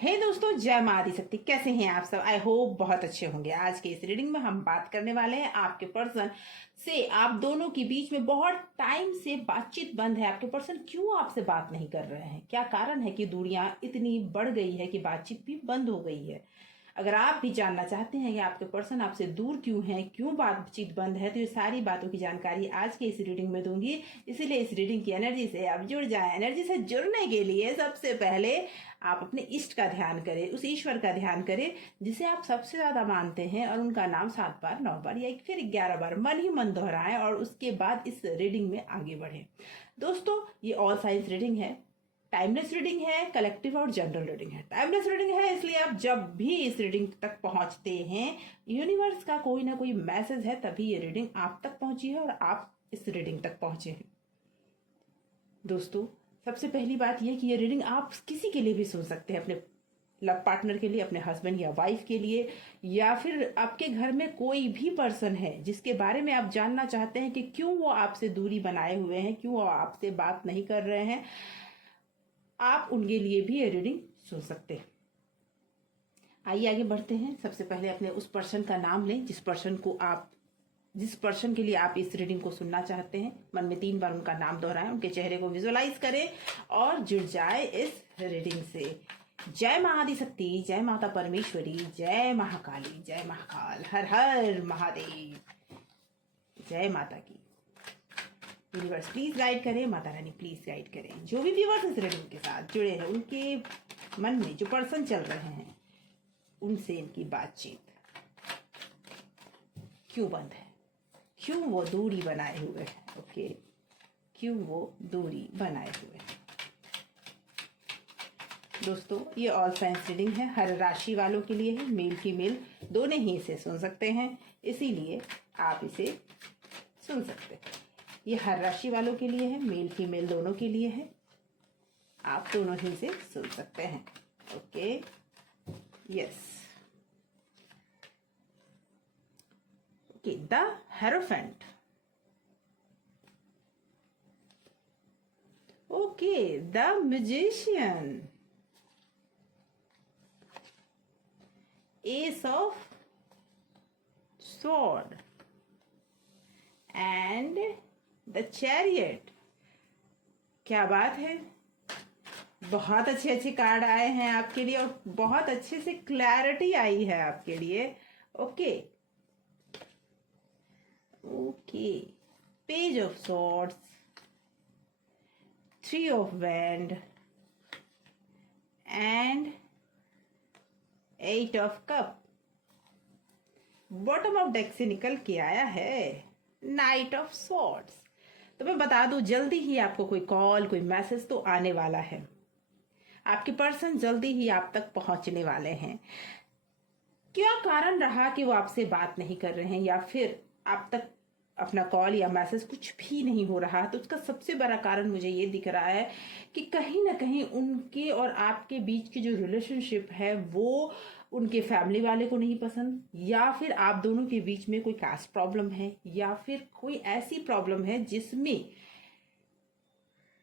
हे दोस्तों, जय माँ आदि शक्ति। कैसे हैं आप सब? आई होप बहुत अच्छे होंगे। आज के इस रीडिंग में हम बात करने वाले हैं आपके पर्सन से आप दोनों के बीच में बहुत टाइम से बातचीत बंद है। आपके पर्सन क्यों आपसे बात नहीं कर रहे हैं? क्या कारण है कि दूरियां इतनी बढ़ गई है कि बातचीत भी बंद हो गई है? अगर आप भी जानना चाहते हैं कि आपके पर्सन आपसे दूर क्यों हैं, क्यों बातचीत बंद है, तो ये सारी बातों की जानकारी आज के इस रीडिंग में दूंगी। इसीलिए इस रीडिंग की एनर्जी से आप जुड़ जाएं। एनर्जी से जुड़ने के लिए सबसे पहले आप अपने इष्ट का ध्यान करें, उस ईश्वर का ध्यान करें जिसे आप सबसे ज्यादा मानते हैं, और उनका नाम 7 बार, 9 बार या फिर 11 बार मन ही मन दोहराएं, और उसके बाद इस रीडिंग में आगे बढ़ें। दोस्तों, ये ऑल साइंस रीडिंग है, टाइमलेस रीडिंग है, कलेक्टिव और जनरल रीडिंग है। टाइमलेस रीडिंग है इसलिए आप जब भी इस रीडिंग तक पहुंचते हैं, यूनिवर्स का कोई ना कोई मैसेज है, तभी ये रीडिंग आप तक पहुंची है और आप इस रीडिंग तक पहुंचे हैं। दोस्तों, सबसे पहली बात यह कि ये रीडिंग आप किसी के लिए भी सुन सकते हैं, अपने लव पार्टनर के लिए, अपने हस्बैंड या वाइफ के लिए, या फिर आपके घर में कोई भी पर्सन है जिसके बारे में आप जानना चाहते हैं कि क्यों वो आपसे दूरी बनाए हुए हैं, क्यों वो आपसे बात नहीं कर रहे हैं, आप उनके लिए भी ये रीडिंग सुन सकते हैं। आइए आगे बढ़ते हैं। सबसे पहले अपने उस पर्सन का नाम लें जिस पर्सन के लिए आप इस रीडिंग को सुनना चाहते हैं। मन में 3 बार उनका नाम दोहराएं, उनके चेहरे को विजुअलाइज करें और जुड़ जाए इस रीडिंग से। जय माँ आदि शक्ति, जय माता परमेश्वरी, जय महाकाली, जय महाकाल, हर हर महादेव, जय माता की। यूनिवर्स प्लीज गाइड करें, माता रानी प्लीज गाइड करें। जो भी व्यूअर्स इस रीडिंग के साथ जुड़े हैं, उनके मन में जो पर्सन चल रहे हैं, उनसे इनकी बातचीत क्यों बंद है, क्यों वो दूरी बनाए हुए हैं। ओके, क्यों वो दूरी बनाए हुए हैं। दोस्तों, ये ऑल साइंस रीडिंग है, हर राशि वालों के लिए है, मेल फीमेल दोनों ही इसे सुन सकते हैं, इसीलिए आप इसे सुन सकते हैं। ये हर राशि वालों के लिए है, मेल फीमेल दोनों के लिए है, आप दोनों ही से सुन सकते हैं। Okay, yes. Okay, the hierophant. Okay, the musician, S of sword and the chariot. क्या बात है, बहुत अच्छे अच्छे कार्ड आए हैं आपके लिए और बहुत अच्छे से क्लैरिटी आई है आपके लिए। Okay okay, page of swords, 3 of wand and 8 of cup. Bottom of deck से निकल के आया है नाइट ऑफ सॉर्ड्स। तो मैं बता दूं, जल्दी ही आपको कोई कॉल, कोई मैसेज तो आने वाला है। आपके पर्सन जल्दी ही आप तक पहुंचने वाले हैं। क्या कारण रहा कि वो आपसे बात नहीं कर रहे हैं, या फिर आप तक अपना कॉल या मैसेज कुछ भी नहीं हो रहा, तो उसका सबसे बड़ा कारण मुझे ये दिख रहा है कि कहीं ना कहीं उनके और आपके बीच की जो रिलेशनशिप है वो उनके फैमिली वाले को नहीं पसंद, या फिर आप दोनों के बीच में कोई कास्ट प्रॉब्लम है, या फिर कोई ऐसी प्रॉब्लम है जिसमें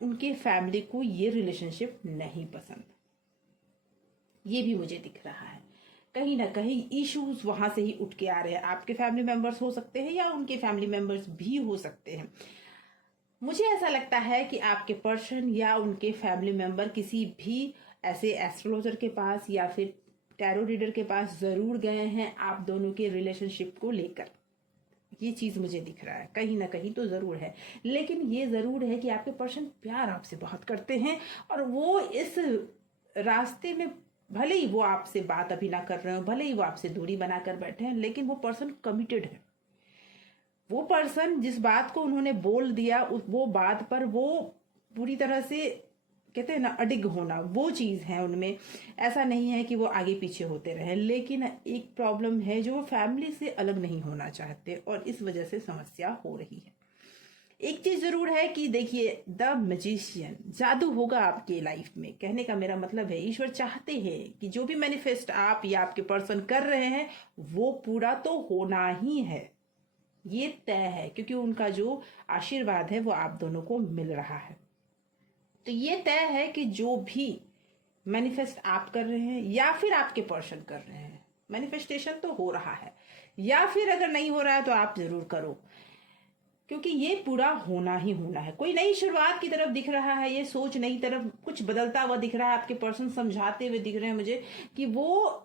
उनके फैमिली को ये रिलेशनशिप नहीं पसंद। ये भी मुझे दिख रहा है। कहीं ना कहीं इश्यूज वहां से ही उठ के आ रहे हैं। आपके फैमिली मेंबर्स हो सकते हैं या उनके फैमिली मेंबर्स भी हो सकते हैं। मुझे ऐसा लगता है कि आपके पर्सन या उनके फैमिली मेंबर किसी भी ऐसे एस्ट्रोलॉजर के पास या फिर टैरो रीडर के पास जरूर गए हैं आप दोनों के रिलेशनशिप को लेकर। ये चीज मुझे दिख रहा है, कहीं ना कहीं तो जरूर है। लेकिन ये जरूर है कि आपके पर्सन प्यार आपसे बहुत करते हैं, और वो इस रास्ते में भले ही वो आपसे बात अभी ना कर रहे हो, भले ही वो आपसे दूरी बनाकर बैठे हैं, लेकिन वो पर्सन कमिटेड है। वो पर्सन जिस बात को उन्होंने बोल दिया, वो बात पर वो पूरी तरह से, कहते हैं ना, अडिग होना, वो चीज है उनमें। ऐसा नहीं है कि वो आगे पीछे होते रहे, लेकिन एक प्रॉब्लम है जो वो फैमिली से अलग नहीं होना चाहते, और इस वजह से समस्या हो रही है। एक चीज जरूर है कि देखिए, द मैजिशियन, जादू होगा आपके लाइफ में। कहने का मेरा मतलब है, ईश्वर चाहते हैं कि जो भी मैनिफेस्ट आप या आपके पर्सन कर रहे हैं वो पूरा तो होना ही है, ये तय है, क्योंकि उनका जो आशीर्वाद है वो आप दोनों को मिल रहा है। तो ये तय है कि जो भी मैनिफेस्ट आप कर रहे हैं या फिर आपके पर्सन कर रहे हैं। मैनिफेस्टेशन तो हो रहा है, या फिर अगर नहीं हो रहा है तो आप जरूर करो, क्योंकि ये पूरा होना ही होना है। कोई नई शुरुआत की तरफ दिख रहा है, ये सोच नई तरफ कुछ बदलता हुआ दिख रहा है। आपके पर्सन समझाते हुए दिख रहे हैं मुझे कि वो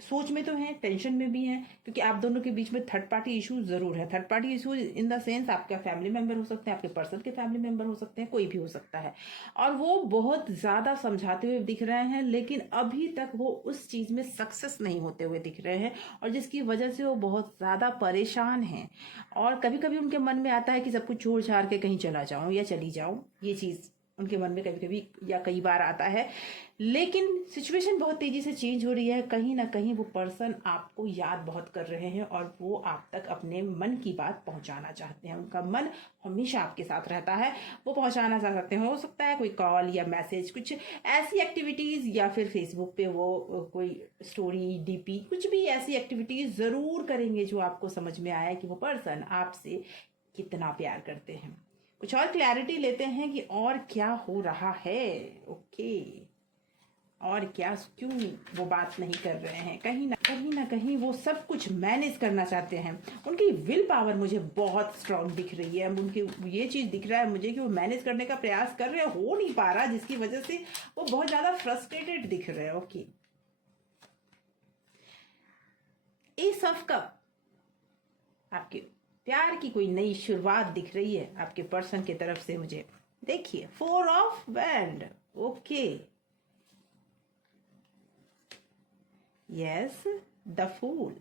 सोच में तो है, टेंशन में भी है, क्योंकि आप दोनों के बीच में थर्ड पार्टी इशू जरूर है। Third party issue in the sense आपका फैमिली मेंबर हो सकते हैं, आपके पर्सन के फैमिली मेंबर हो सकते हैं, कोई भी हो सकता है। और वो बहुत ज्यादा समझाते हुए दिख रहे हैं, लेकिन अभी तक वो उस चीज में सक्सेस नहीं होते हुए दिख रहे हैं, और जिसकी वजह से वो बहुत ज्यादा परेशान हैं। और कभी कभी उनके मन में आता है कि सब कुछ छोड़ छाड़ के कहीं चला जाऊं या चली जाऊं, ये चीज उनके मन में कभी कभी या कई बार आता है। लेकिन सिचुएशन बहुत तेजी से चेंज हो रही है। कहीं ना कहीं वो पर्सन आपको याद बहुत कर रहे हैं, और वो आप तक अपने मन की बात पहुंचाना चाहते हैं। उनका मन हमेशा आपके साथ रहता है, वो पहुंचाना चाहते हैं। हो सकता है कोई कॉल या मैसेज, कुछ ऐसी एक्टिविटीज, या फिर फेसबुक पे वो कोई स्टोरी, डीपी, कुछ भी ऐसी एक्टिविटीज जरूर करेंगे जो आपको समझ में आया कि वो पर्सन आपसे कितना प्यार करते हैं। कुछ और क्लैरिटी लेते हैं कि और क्या हो रहा है। ओके, और क्या, क्यों वो बात नहीं कर रहे हैं। कहीं ना कहीं वो सब कुछ मैनेज करना चाहते हैं। उनकी विल पावर मुझे बहुत स्ट्रांग दिख रही है। उनकी ये चीज दिख रहा है मुझे कि वो मैनेज करने का प्रयास कर रहे हैं, हो नहीं पा रहा, जिसकी वजह से वो बहुत ज्यादा फ्रस्ट्रेटेड दिख रहे हैं। ओके, एस ऑफ कप, आपके प्यार की कोई नई शुरुआत दिख रही है आपके पर्सन की तरफ से मुझे। देखिए, 4 of wand. Okay, yes, the fool,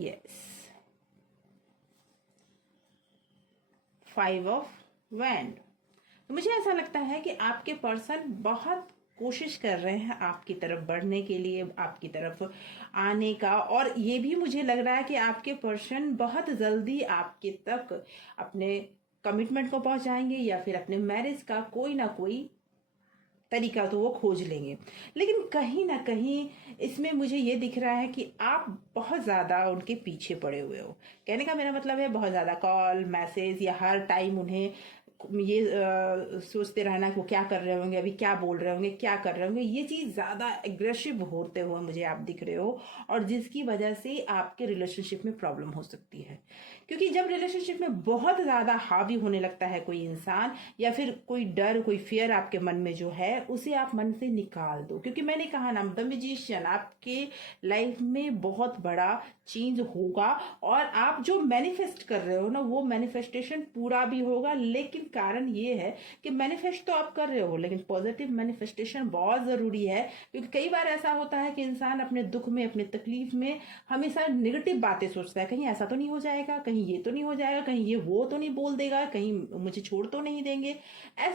yes, 5 of wand. तो मुझे ऐसा लगता है कि आपके पर्सन बहुत कोशिश कर रहे हैं आपकी तरफ बढ़ने के लिए, आपकी तरफ आने का। और ये भी मुझे लग रहा है कि आपके पर्सन बहुत जल्दी आपके तक अपने कमिटमेंट को पहुंचाएंगे, या फिर अपने मैरिज का कोई ना कोई तरीका तो वो खोज लेंगे। लेकिन कहीं ना कहीं इसमें मुझे ये दिख रहा है कि आप बहुत ज्यादा उनके पीछे पड़े हुए हो। कहने का मेरा मतलब है बहुत ज्यादा कॉल, मैसेज, या हर टाइम उन्हें ये सोचते रहना कि वो क्या कर रहे होंगे, अभी क्या बोल रहे होंगे, क्या कर रहे होंगे। ये चीज ज्यादा एग्रेसिव होते हुए मुझे आप दिख रहे हो, और जिसकी वजह से आपके रिलेशनशिप में प्रॉब्लम हो सकती है। क्योंकि जब रिलेशनशिप में बहुत ज्यादा हावी होने लगता है कोई इंसान, या फिर कोई डर, कोई फियर आपके मन में जो है, उसे आप मन से निकाल दो। क्योंकि मैंने कहा ना, द मैजिशियन आपके लाइफ में बहुत बड़ा चेंज होगा, और आप जो मैनिफेस्ट कर रहे हो ना, वो मैनिफेस्टेशन पूरा भी होगा। लेकिन कारण ये है कि मैनिफेस्ट तो आप कर रहे हो, लेकिन पॉजिटिव मैनिफेस्टेशन बहुत जरूरी है। क्योंकि कई बार ऐसा होता है कि इंसान अपने दुख में, अपने तकलीफ में हमेशा नेगेटिव बातें सोचता है। कहीं ऐसा तो नहीं हो जाएगा, कहीं ये तो नहीं हो जाएगा, कहीं ये वो तो नहीं बोल देगा, कहीं मुझे छोड़ तो नहीं देंगे।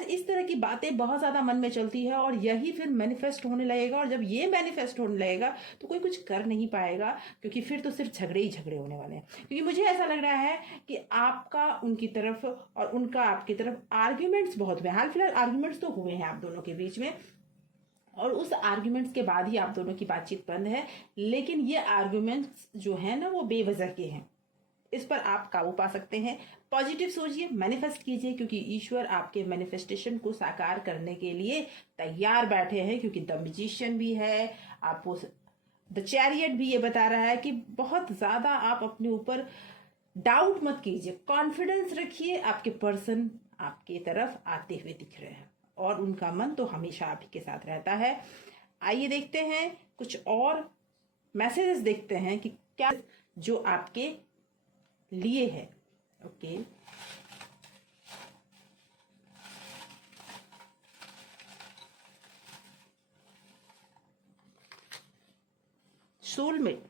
इस तरह की बातें बहुत ज्यादा मन में चलती है, और यही फिर मैनिफेस्ट होने लगेगा। और जब ये मैनिफेस्ट होने लगेगा तो कोई कुछ कर नहीं पाएगा, क्योंकि फिर तो सिर्फ झगड़े ही झगड़े होने वाले हैं। क्योंकि मुझे ऐसा लग रहा है कि आपका उनकी तरफ और उनका आपकी तरफ आर्ग्यूमेंट्स बहुत हुए। हाल फिलहाल आर्ग्यूमेंट्स तो हुए हैं आप दोनों के बीच में, और उस आर्ग्यूमेंट्स के बाद ही आप दोनों की बातचीत बंद है। लेकिन ये आर्ग्यूमेंट्स जो है ना, वो बेवजह के हैं। इस पर आप काबू पा सकते हैं। पॉजिटिव सोचिए, मैनिफेस्ट कीजिए, क्योंकि ईश्वर आपके मैनिफेस्टेशन को साकार करने के लिए तैयार बैठे हैं। क्योंकि द मैजिशियन भी है, आपको द चैरियट भी ये बता रहा है कि बहुत ज्यादा आप अपने ऊपर डाउट मत कीजिए, कॉन्फिडेंस रखिए। आपके पर्सन आपके तरफ आते हुए दिख रहे हैं, और उनका मन तो हमेशा आप ही के साथ रहता है। आइए देखते हैं कुछ और मैसेजेस, देखते हैं कि क्या जो आपके लिए है। ओके, सोलमेट,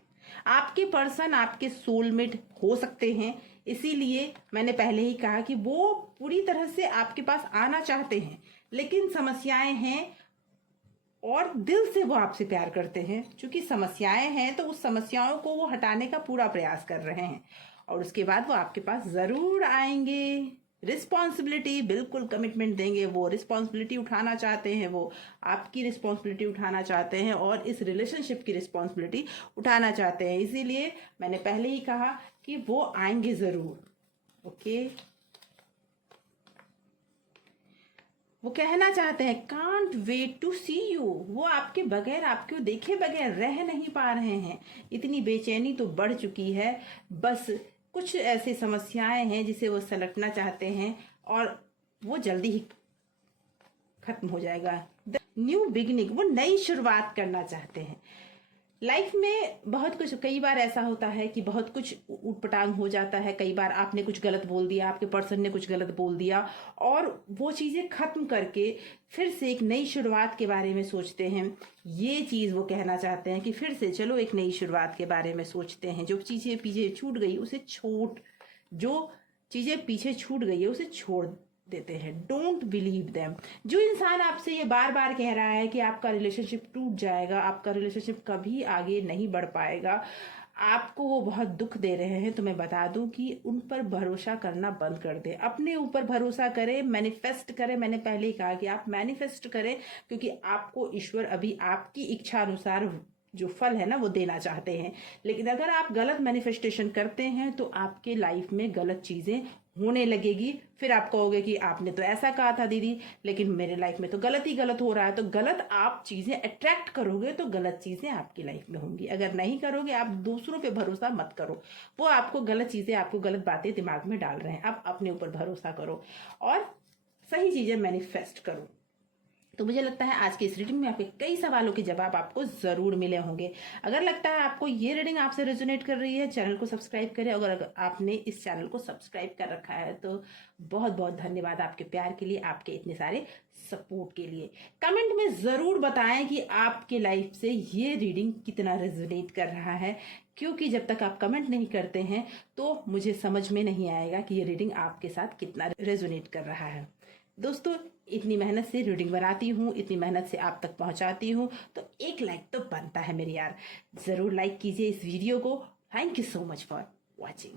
आपके पर्सन आपके सोलमेट हो सकते हैं। इसीलिए मैंने पहले ही कहा कि वो पूरी तरह से आपके पास आना चाहते हैं, लेकिन समस्याएं हैं, और दिल से वो आपसे प्यार करते हैं। क्योंकि समस्याएं हैं तो उस समस्याओं को वो हटाने का पूरा प्रयास कर रहे हैं, और उसके बाद वो आपके पास जरूर आएंगे। रिस्पॉन्सिबिलिटी, बिल्कुल कमिटमेंट देंगे। वो रिस्पॉन्सिबिलिटी उठाना चाहते हैं, वो आपकी रिस्पॉन्सिबिलिटी उठाना चाहते हैं, और इस रिलेशनशिप की रिस्पॉन्सिबिलिटी उठाना चाहते हैं। इसीलिए मैंने पहले ही कहा कि वो आएंगे जरूर। ओके, वो कहना चाहते हैं can't wait to see you. वो आपके बगैर, आपको देखे बगैर रह नहीं पा रहे हैं। इतनी बेचैनी तो बढ़ चुकी है। बस कुछ ऐसी समस्याएं हैं जिसे वो सलटना चाहते हैं और वो जल्दी ही खत्म हो जाएगा। न्यू बिगिनिंग, वो नई शुरुआत करना चाहते हैं। लाइफ में बहुत कुछ, कई बार ऐसा होता है कि बहुत कुछ उटपटांग हो जाता है। कई बार आपने कुछ गलत बोल दिया, आपके पर्सन ने कुछ गलत बोल दिया, और वो चीजें खत्म करके फिर से एक नई शुरुआत के बारे में सोचते हैं। ये चीज वो कहना चाहते हैं कि फिर से चलो एक नई शुरुआत के बारे में सोचते हैं। जो चीजें पीछे छूट गई उसे जो चीजें पीछे छूट गई है उसे छोड़ देते हैं। Don't believe them. जो इंसान आपसे ये बार बार कह रहा है कि आपका रिलेशनशिप टूट जाएगा, आपका रिलेशनशिप कभी आगे नहीं बढ़ पाएगा, आपको वो बहुत दुख दे रहे हैं, तो मैं बता दूं कि उन पर भरोसा करना बंद कर दे। अपने ऊपर भरोसा करें, मैनिफेस्ट करें। मैंने पहले ही कहा कि आप मैनिफेस्ट करें, क्योंकि आपको ईश्वर अभी आपकी इच्छा अनुसार जो फल है ना वो देना चाहते हैं। लेकिन अगर आप गलत मैनिफेस्टेशन करते हैं तो आपके लाइफ में गलत चीजें होने लगेगी। फिर आप कहोगे कि आपने तो ऐसा कहा था दीदी, लेकिन मेरे लाइफ में तो गलत ही गलत हो रहा है। तो गलत आप चीजें अट्रैक्ट करोगे तो गलत चीजें आपकी लाइफ में होंगी। अगर नहीं करोगे, आप दूसरों पे भरोसा मत करो। वो आपको गलत चीजें, आपको गलत बातें दिमाग में डाल रहे हैं। आप अपने ऊपर भरोसा करो और सही चीजें मैनिफेस्ट करो। तो मुझे लगता है आज की इस रीडिंग में आपके कई सवालों के जवाब आपको जरूर मिले होंगे। अगर लगता है आपको ये रीडिंग आपसे रेजोनेट कर रही है, चैनल को सब्सक्राइब करें। अगर आपने इस चैनल को सब्सक्राइब कर रखा है तो बहुत बहुत धन्यवाद आपके प्यार के लिए, आपके इतने सारे सपोर्ट के लिए। कमेंट में जरूर बताएं कि आपके लाइफ से ये रीडिंग कितना रेजोनेट कर रहा है, क्योंकि जब तक आप कमेंट नहीं करते हैं तो मुझे समझ में नहीं आएगा कि ये रीडिंग आपके साथ कितना रेजोनेट कर रहा है। दोस्तों, इतनी मेहनत से रीडिंग बनाती हूँ, इतनी मेहनत से आप तक पहुँचाती हूँ, तो एक लाइक तो बनता है मेरे यार। ज़रूर लाइक कीजिए इस वीडियो को। Thank you so much for watching.